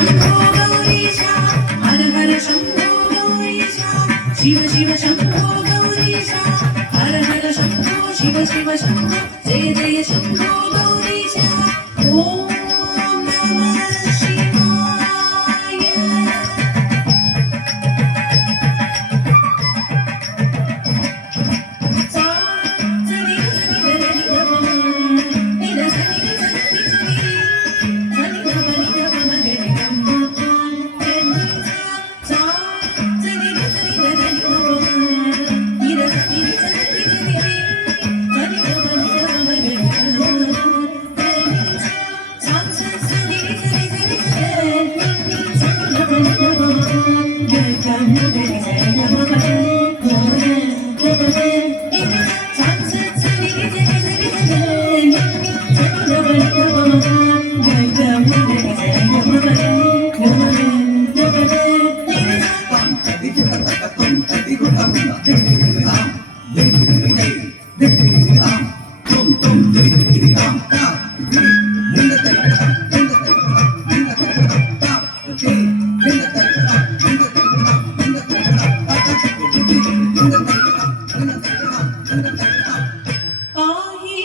शम्भो गौरीशा हर हर शम्भो गौरीशा शिव शिव शम्भो गौरीशा हर हर शम्भो शिव शिव शम्भो जय जय शम्भो गौरीशा ॐ नमः शिवाय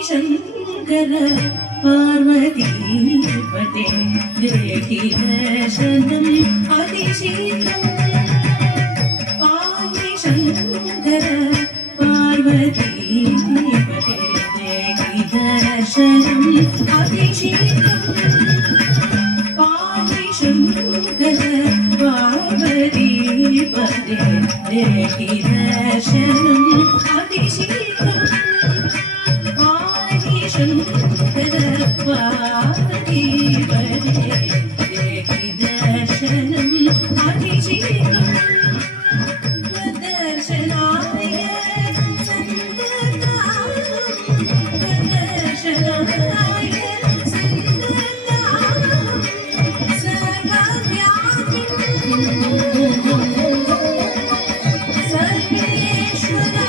शंकर पार्वती पते देखी दर्शनम अतिशीघ्रम पाहि शंकर पार्वती पते देखी दर्शनम अतिशीघ्रम पाहि शंकर पार्वती पते देखी दर्शनम अतिशीघ्रम शंकर पार्वती पते देखी दर्शनम अतिशीघ्रम दर्शनाय संदतां दर्शनाय संदतां सर्वव्यापिं सर्वेश्वरा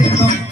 Thank you.